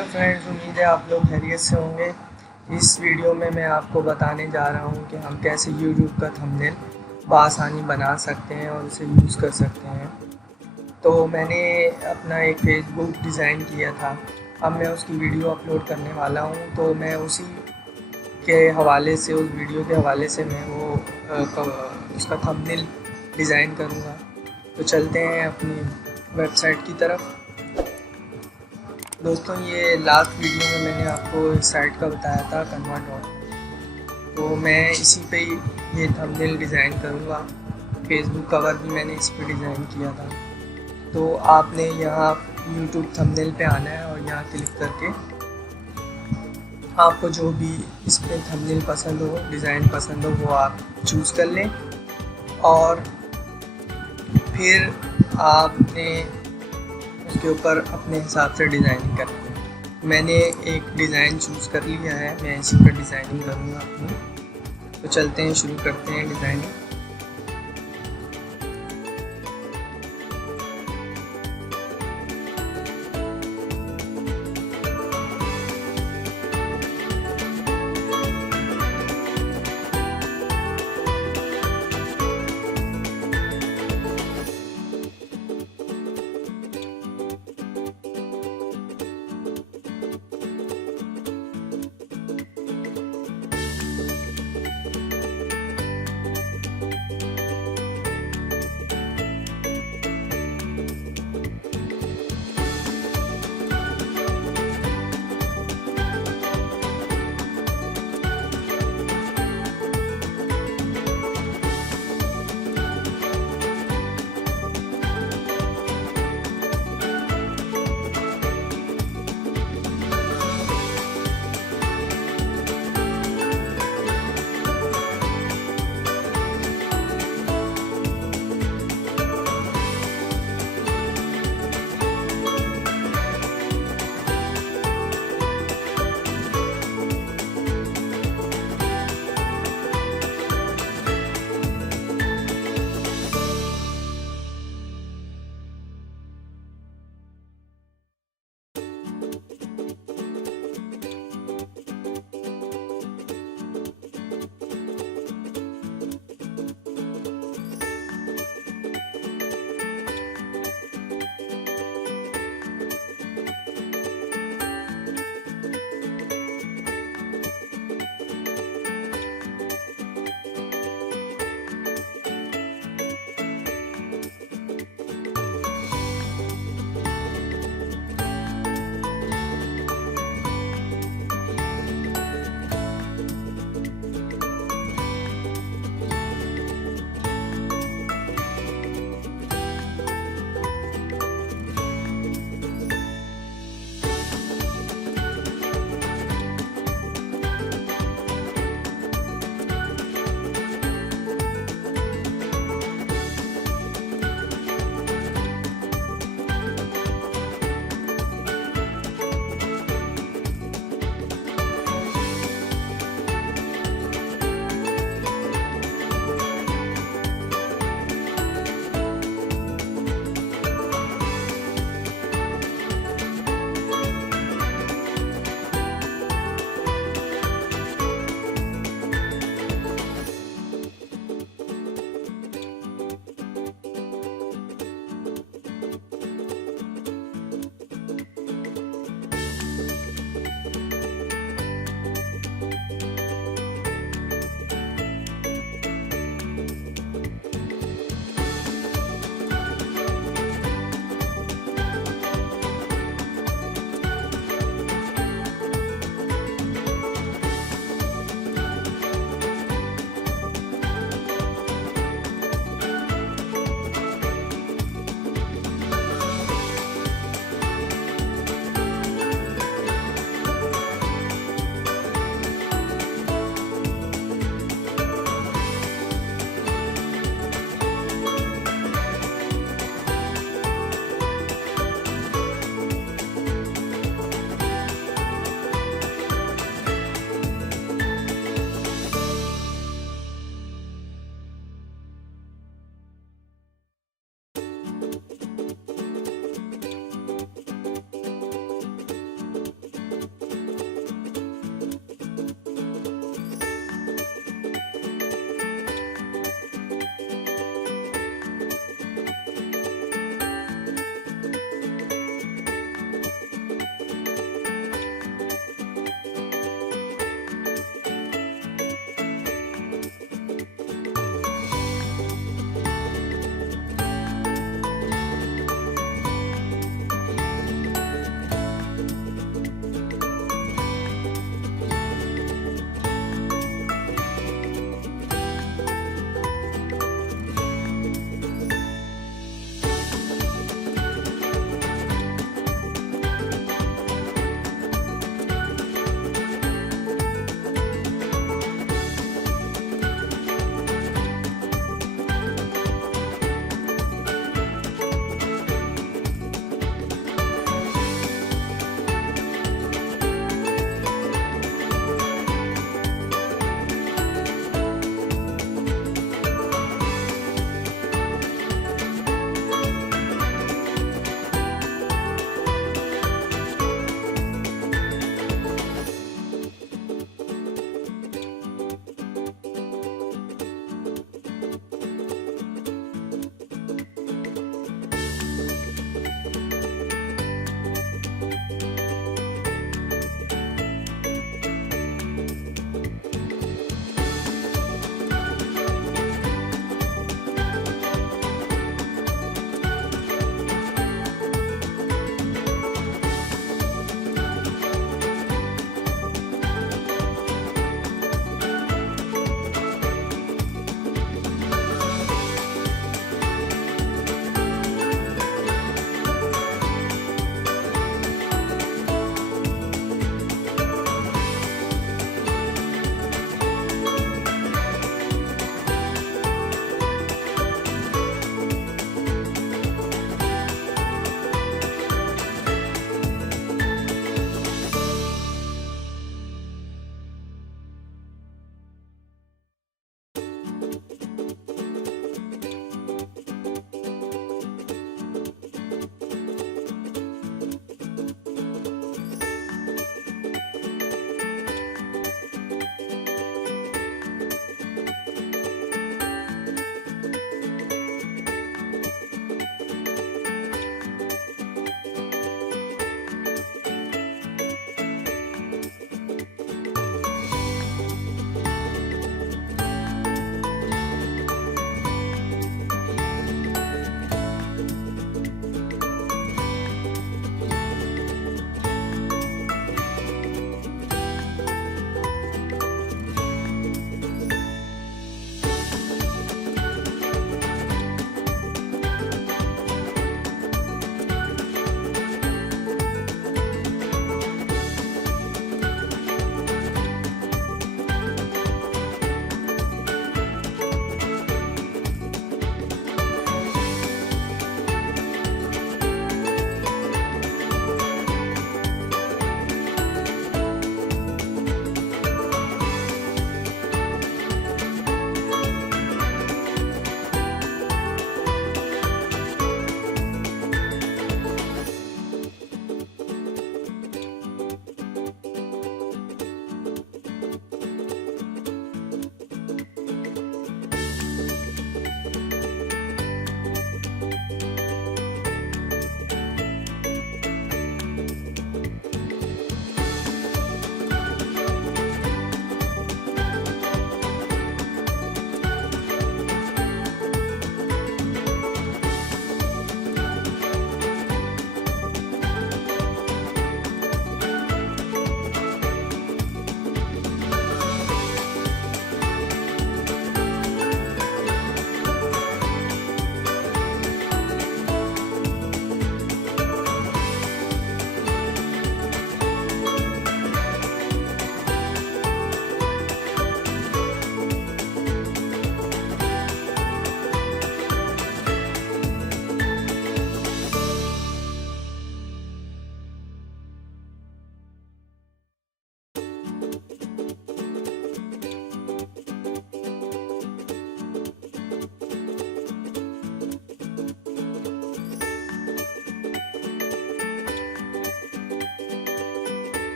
Hello friends, उम्मीद है आप लोग खैरियत से होंगे। इस वीडियो में मैं आपको बताने जा रहा हूं कि हम कैसे यूट्यूब का थंबनेल बआसानी बना सकते हैं और उसे यूज़ कर सकते हैं। तो मैंने अपना एक फेसबुक डिज़ाइन किया था, अब मैं उसकी वीडियो अपलोड करने वाला हूं। तो मैं उसी के हवाले से, उस वीडियो के हवाले से मैं उसका थंबनेल डिज़ाइन करूँगा। तो चलते हैं अपनी वेबसाइट की तरफ। दोस्तों, ये लास्ट वीडियो में मैंने आपको इस साइट का बताया था कन्वर्ट, तो मैं इसी पे ही ये थंबनेल डिज़ाइन करूँगा। फेसबुक कवर भी मैंने इस पे डिज़ाइन किया था। तो आपने यहाँ यूट्यूब थंबनेल पे आना है और यहाँ क्लिक करके आपको जो भी इस पर थंबनेल पसंद हो, डिज़ाइन पसंद हो, वो आप चूज़ कर लें और फिर आपने उसके ऊपर अपने हिसाब से डिज़ाइनिंग करनी है। मैंने एक डिज़ाइन चूज़ कर लिया है, मैं इसी पर डिज़ाइनिंग करूँगा अपनी। तो चलते हैं, शुरू करते हैं डिज़ाइनिंग।